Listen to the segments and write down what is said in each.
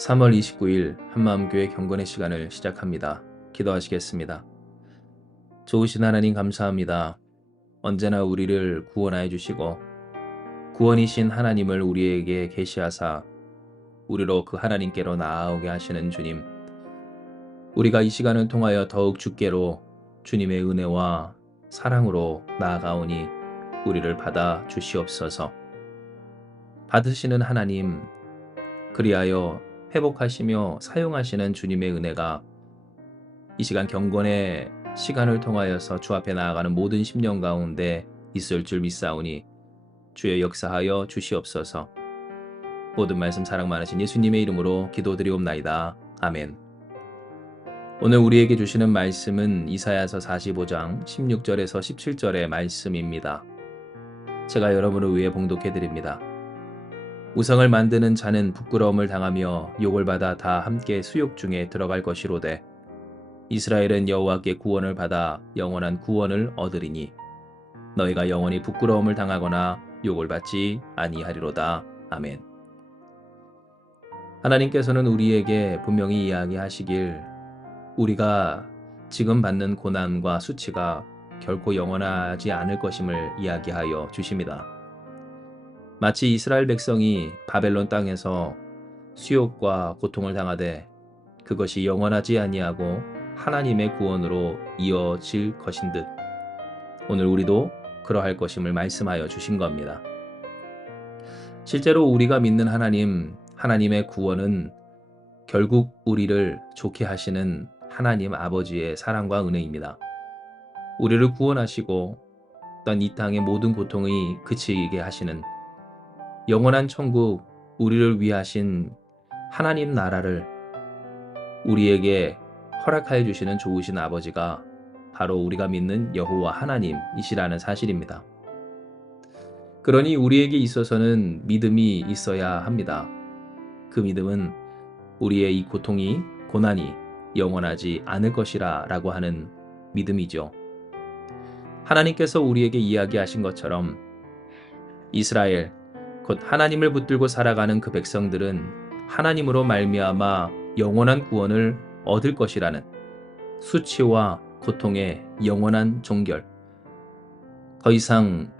3월 29일 한마음교회 경건의 시간을 시작합니다. 기도하시겠습니다. 좋으신 하나님 감사합니다. 언제나 우리를 구원하여 주시고 구원이신 하나님을 우리에게 계시하사 우리로 그 하나님께로 나아오게 하시는 주님. 우리가 이 시간을 통하여 더욱 주께로 주님의 은혜와 사랑으로 나아가오니 우리를 받아 주시옵소서. 받으시는 하나님, 그리하여 회복하시며 사용하시는 주님의 은혜가 이 시간 경건의 시간을 통하여서 주 앞에 나아가는 모든 심령 가운데 있을 줄 믿사오니 주여 역사하여 주시옵소서. 모든 말씀 사랑 많으신 예수님의 이름으로 기도드리옵나이다. 아멘. 오늘 우리에게 주시는 말씀은 이사야서 45장 16절에서 17절의 말씀입니다. 제가 여러분을 위해 봉독해드립니다. 우상을 만드는 자는 부끄러움을 당하며 욕을 받아 다 함께 수욕 중에 들어갈 것이로되 이스라엘은 여호와께 구원을 받아 영원한 구원을 얻으리니 너희가 영원히 부끄러움을 당하거나 욕을 받지 아니하리로다. 아멘. 하나님께서는 우리에게 분명히 이야기하시길 우리가 지금 받는 고난과 수치가 결코 영원하지 않을 것임을 이야기하여 주십니다. 마치 이스라엘 백성이 바벨론 땅에서 수욕과 고통을 당하되 그것이 영원하지 아니하고 하나님의 구원으로 이어질 것인 듯 오늘 우리도 그러할 것임을 말씀하여 주신 겁니다. 실제로 우리가 믿는 하나님의 구원은 결국 우리를 좋게 하시는 하나님 아버지의 사랑과 은혜입니다. 우리를 구원하시고 어떤 이 땅의 모든 고통이 그치게 하시는 영원한 천국, 우리를 위하신 하나님 나라를 우리에게 허락하여 주시는 좋으신 아버지가 바로 우리가 믿는 여호와 하나님이시라는 사실입니다. 그러니 우리에게 있어서는 믿음이 있어야 합니다. 그 믿음은 우리의 이 고난이 영원하지 않을 것이라 라고 하는 믿음이죠. 하나님께서 우리에게 이야기하신 것처럼 이스라엘, 곧 하나님을 붙들고 살아가는 그 백성들은 하나님으로 말미암아 영원한 구원을 얻을 것이라는 수치와 고통의 영원한 종결, 더 이상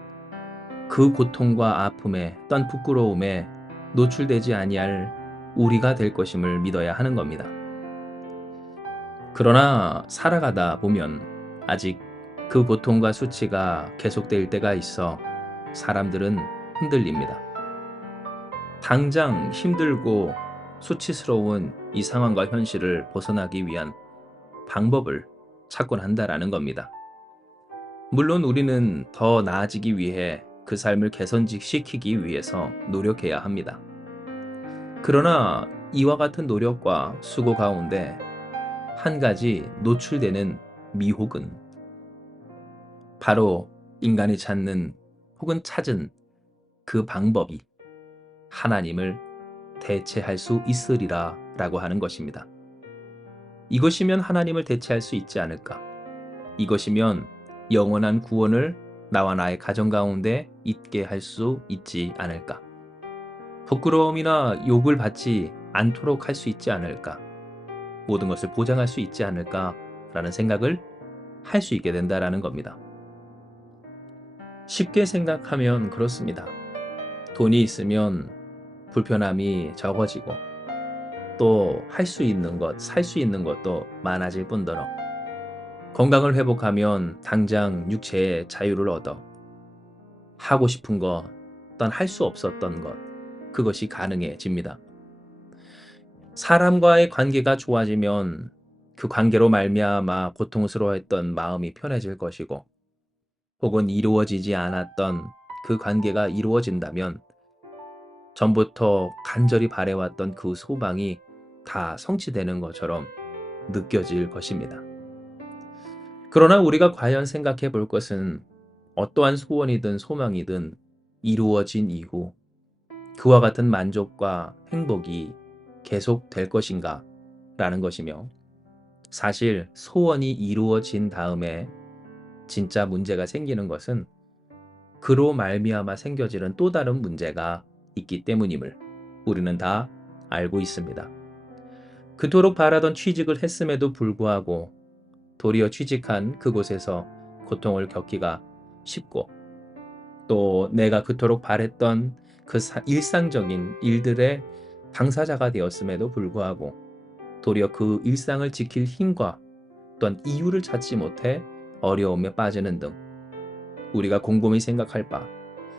그 고통과 아픔에 떤 부끄러움에 노출되지 아니할 우리가 될 것임을 믿어야 하는 겁니다. 그러나 살아가다 보면 아직 그 고통과 수치가 계속될 때가 있어 사람들은 흔들립니다. 당장 힘들고 수치스러운 이 상황과 현실을 벗어나기 위한 방법을 찾곤 한다라는 겁니다. 물론 우리는 더 나아지기 위해 그 삶을 개선시키기 위해서 노력해야 합니다. 그러나 이와 같은 노력과 수고 가운데 한 가지 노출되는 미혹은 바로 인간이 찾는 혹은 찾은 그 방법이 하나님을 대체할 수 있으리라 라고 하는 것입니다. 이것이면 하나님을 대체할 수 있지 않을까? 이것이면 영원한 구원을 나와 나의 가정 가운데 있게 할 수 있지 않을까? 부끄러움이나 욕을 받지 않도록 할 수 있지 않을까? 모든 것을 보장할 수 있지 않을까? 라는 생각을 할 수 있게 된다라는 겁니다. 쉽게 생각하면 그렇습니다. 돈이 있으면 불편함이 적어지고 또 할 수 있는 것, 살 수 있는 것도 많아질 뿐더러 건강을 회복하면 당장 육체의 자유를 얻어 하고 싶은 것, 어떤 할 수 없었던 것, 그것이 가능해집니다. 사람과의 관계가 좋아지면 그 관계로 말미암아 고통스러워했던 마음이 편해질 것이고 혹은 이루어지지 않았던 그 관계가 이루어진다면 전부터 간절히 바래왔던 그 소망이 다 성취되는 것처럼 느껴질 것입니다. 그러나 우리가 과연 생각해 볼 것은 어떠한 소원이든 소망이든 이루어진 이후 그와 같은 만족과 행복이 계속될 것인가 라는 것이며 사실 소원이 이루어진 다음에 진짜 문제가 생기는 것은 그로 말미암아 생겨지는 또 다른 문제가 있기 때문임을 우리는 다 알고 있습니다. 그토록 바라던 취직을 했음에도 불구하고 도리어 취직한 그곳에서 고통을 겪기가 쉽고, 또 내가 그토록 바랬던 그 일상적인 일들의 당사자가 되었음에도 불구하고 도리어 그 일상을 지킬 힘과 또한 이유를 찾지 못해 어려움에 빠지는 등, 우리가 곰곰이 생각할 바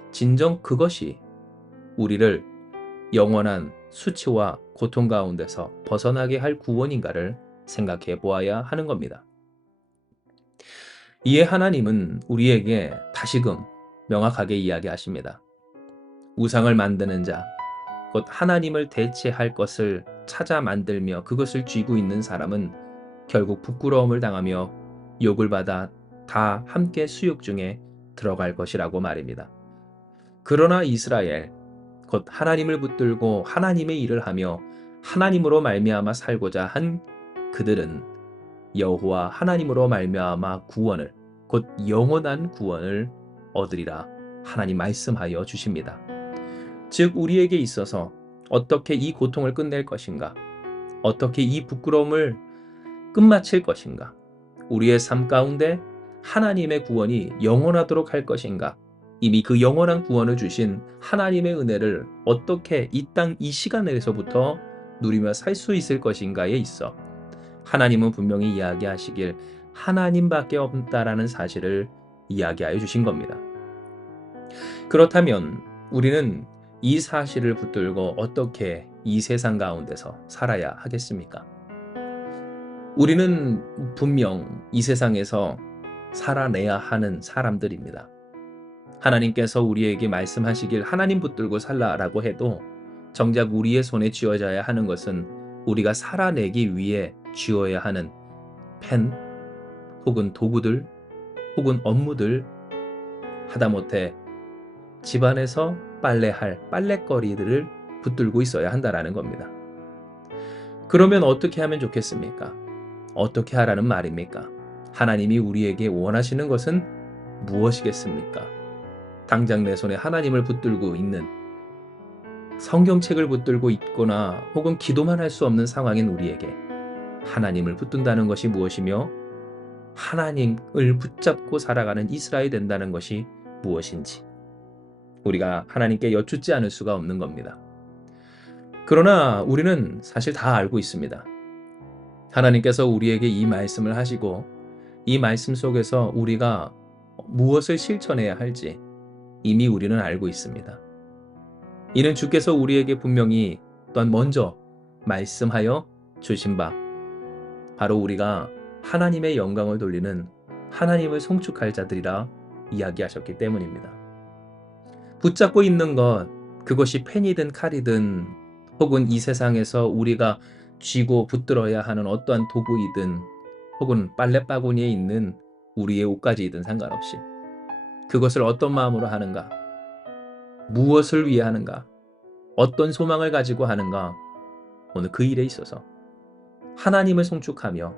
진정 그것이 우리를 영원한 수치와 고통 가운데서 벗어나게 할 구원인가를 생각해 보아야 하는 겁니다. 이에 하나님은 우리에게 다시금 명확하게 이야기하십니다. 우상을 만드는 자, 곧 하나님을 대체할 것을 찾아 만들며 그것을 쥐고 있는 사람은 결국 부끄러움을 당하며 욕을 받아 다 함께 수욕 중에 들어갈 것이라고 말입니다. 그러나 이스라엘, 곧 하나님을 붙들고 하나님의 일을 하며 하나님으로 말미암아 살고자 한 그들은 여호와 하나님으로 말미암아 구원을, 곧 영원한 구원을 얻으리라 하나님 말씀하여 주십니다. 즉 우리에게 있어서 어떻게 이 고통을 끝낼 것인가, 어떻게 이 부끄러움을 끝마칠 것인가, 우리의 삶 가운데 하나님의 구원이 영원하도록 할 것인가, 이미 그 영원한 구원을 주신 하나님의 은혜를 어떻게 이 땅 이 시간에서부터 누리며 살 수 있을 것인가에 있어 하나님은 분명히 이야기하시길 하나님밖에 없다라는 사실을 이야기하여 주신 겁니다. 그렇다면 우리는 이 사실을 붙들고 어떻게 이 세상 가운데서 살아야 하겠습니까? 우리는 분명 이 세상에서 살아내야 하는 사람들입니다. 하나님께서 우리에게 말씀하시길 하나님 붙들고 살라라고 해도 정작 우리의 손에 쥐어져야 하는 것은 우리가 살아내기 위해 쥐어야 하는 펜, 혹은 도구들, 혹은 업무들, 하다못해 집안에서 빨래할 빨랫거리들을 붙들고 있어야 한다라는 겁니다. 그러면 어떻게 하면 좋겠습니까? 어떻게 하라는 말입니까? 하나님이 우리에게 원하시는 것은 무엇이겠습니까? 당장 내 손에 하나님을 붙들고 있는, 성경책을 붙들고 있거나 혹은 기도만 할 수 없는 상황인 우리에게 하나님을 붙든다는 것이 무엇이며 하나님을 붙잡고 살아가는 이스라엘이 된다는 것이 무엇인지 우리가 하나님께 여쭙지 않을 수가 없는 겁니다. 그러나 우리는 사실 다 알고 있습니다. 하나님께서 우리에게 이 말씀을 하시고 이 말씀 속에서 우리가 무엇을 실천해야 할지 이미 우리는 알고 있습니다. 이는 주께서 우리에게 분명히 또한 먼저 말씀하여 주신 바, 바로 우리가 하나님의 영광을 돌리는 하나님을 송축할 자들이라 이야기하셨기 때문입니다. 붙잡고 있는 것, 그것이 펜이든 칼이든 혹은 이 세상에서 우리가 쥐고 붙들어야 하는 어떠한 도구이든 혹은 빨랫바구니에 있는 우리의 옷가지이든 상관없이 그것을 어떤 마음으로 하는가, 무엇을 위해 하는가, 어떤 소망을 가지고 하는가, 오늘 그 일에 있어서 하나님을 송축하며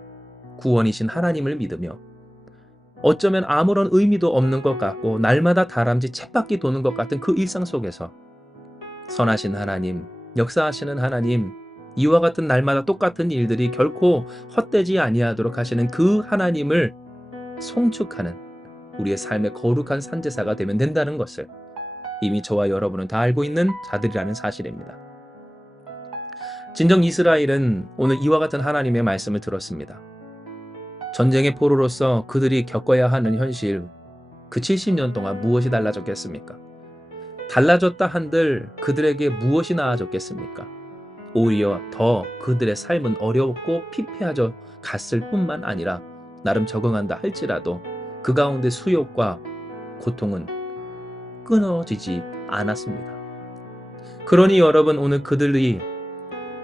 구원이신 하나님을 믿으며 어쩌면 아무런 의미도 없는 것 같고 날마다 다람쥐 쳇바퀴 도는 것 같은 그 일상 속에서 선하신 하나님, 역사하시는 하나님, 이와 같은 날마다 똑같은 일들이 결코 헛되지 아니하도록 하시는 그 하나님을 송축하는 우리의 삶의 거룩한 산제사가 되면 된다는 것을 이미 저와 여러분은 다 알고 있는 자들이라는 사실입니다. 진정 이스라엘은 오늘 이와 같은 하나님의 말씀을 들었습니다. 전쟁의 포로로서 그들이 겪어야 하는 현실, 그 70년 동안 무엇이 달라졌겠습니까? 달라졌다 한들 그들에게 무엇이 나아졌겠습니까? 오히려 더 그들의 삶은 어렵고 피폐해져 갔을 뿐만 아니라 나름 적응한다 할지라도 그 가운데 수욕과 고통은 끊어지지 않았습니다. 그러니 여러분, 오늘 그들이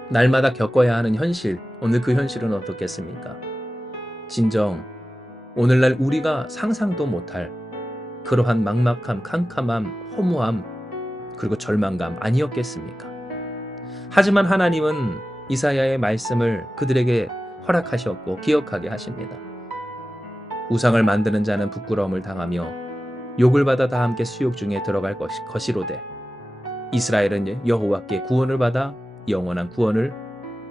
날마다 겪어야 하는 현실, 오늘 그 현실은 어떻겠습니까? 진정 오늘날 우리가 상상도 못할 그러한 막막함, 캄캄함, 허무함, 그리고 절망감 아니었겠습니까? 하지만 하나님은 이사야의 말씀을 그들에게 허락하셨고 기억하게 하십니다. 우상을 만드는 자는 부끄러움을 당하며 욕을 받아 다 함께 수욕 중에 들어갈 것이로되 이스라엘은 여호와께 구원을 받아 영원한 구원을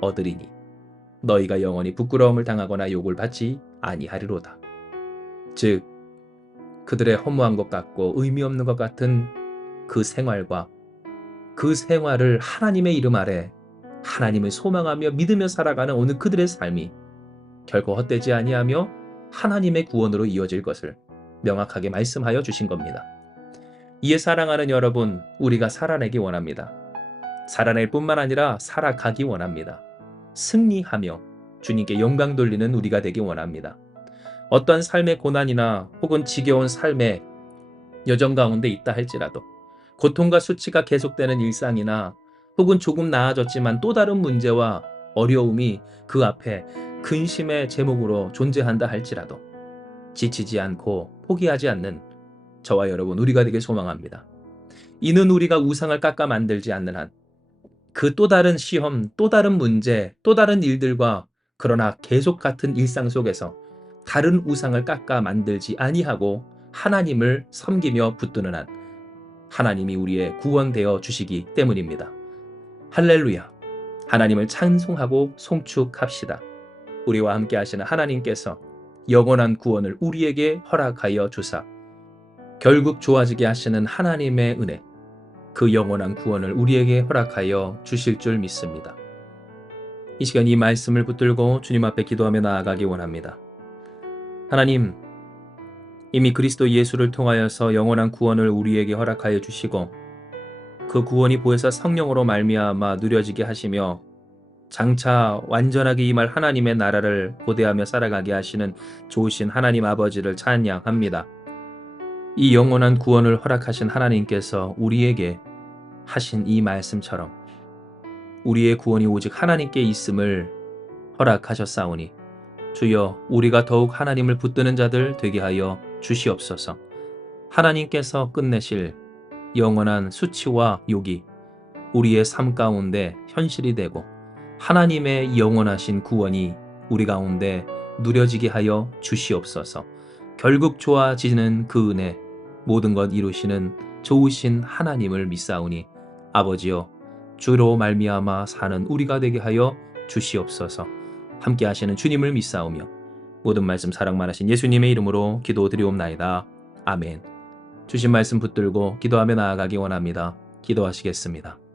얻으리니. 너희가 영원히 부끄러움을 당하거나 욕을 받지 아니하리로다. 즉 그들의 허무한 것 같고 의미 없는 것 같은 그 생활과 그 생활을 하나님의 이름 아래 하나님을 소망하며 믿으며 살아가는 오늘 그들의 삶이 결코 헛되지 아니하며 하나님의 구원으로 이어질 것을 명확하게 말씀하여 주신 겁니다. 이에 사랑하는 여러분, 우리가 살아내기 원합니다. 살아낼 뿐만 아니라 살아가기 원합니다. 승리하며 주님께 영광 돌리는 우리가 되기 원합니다. 어떤 삶의 고난이나 혹은 지겨운 삶의 여정 가운데 있다 할지라도 고통과 수치가 계속되는 일상이나 혹은 조금 나아졌지만 또 다른 문제와 어려움이 그 앞에 근심의 제목으로 존재한다 할지라도 지치지 않고 포기하지 않는 저와 여러분 우리가 되길 소망합니다. 이는 우리가 우상을 깎아 만들지 않는 한 그 또 다른 시험, 또 다른 문제, 또 다른 일들과 그러나 계속 같은 일상 속에서 다른 우상을 깎아 만들지 아니하고 하나님을 섬기며 붙드는 한 하나님이 우리의 구원되어 주시기 때문입니다. 할렐루야. 하나님을 찬송하고 송축합시다. 우리와 함께 하시는 하나님께서 영원한 구원을 우리에게 허락하여 주사 결국 좋아지게 하시는 하나님의 은혜, 그 영원한 구원을 우리에게 허락하여 주실 줄 믿습니다. 이 시간 이 말씀을 붙들고 주님 앞에 기도하며 나아가기 원합니다. 하나님, 이미 그리스도 예수를 통하여서 영원한 구원을 우리에게 허락하여 주시고 그 구원이 보혜사 성령으로 말미암아 누려지게 하시며 장차 완전하게 임할 하나님의 나라를 고대하며 살아가게 하시는 좋으신 하나님 아버지를 찬양합니다. 이 영원한 구원을 허락하신 하나님께서 우리에게 하신 이 말씀처럼 우리의 구원이 오직 하나님께 있음을 허락하셨사오니 주여 우리가 더욱 하나님을 붙드는 자들 되게 하여 주시옵소서. 하나님께서 끝내실 영원한 수치와 욕이 우리의 삶 가운데 현실이 되고 하나님의 영원하신 구원이 우리 가운데 누려지게 하여 주시옵소서. 결국 좋아지는 그 은혜 모든 것 이루시는 좋으신 하나님을 믿사오니 아버지여 주로 말미암아 사는 우리가 되게 하여 주시옵소서. 함께 하시는 주님을 믿사오며 모든 말씀 사랑만 하신 예수님의 이름으로 기도드리옵나이다. 아멘. 주신 말씀 붙들고 기도하며 나아가기 원합니다. 기도하시겠습니다.